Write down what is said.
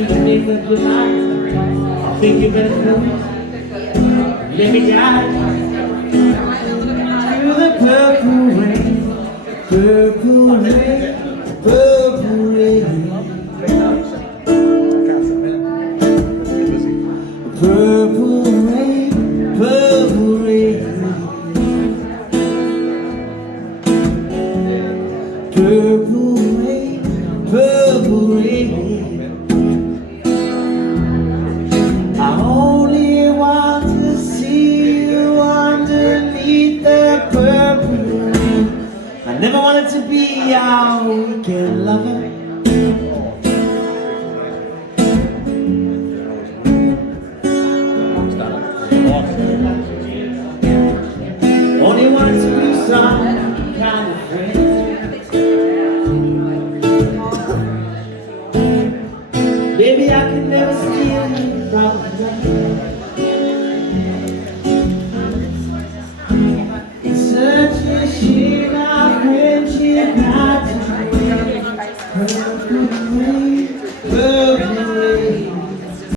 evening of July. I think you better come. Let me guide through the purple rain, purple rain, purple rain, purple rain, purple rain, purple rain, purple rain. I only want to see you underneath the purple rain. I never wanted to be your weekend lover. Only wanted to be some kind of friend. Baby, I could never steal you from me. It's such a shame our friendship had to end.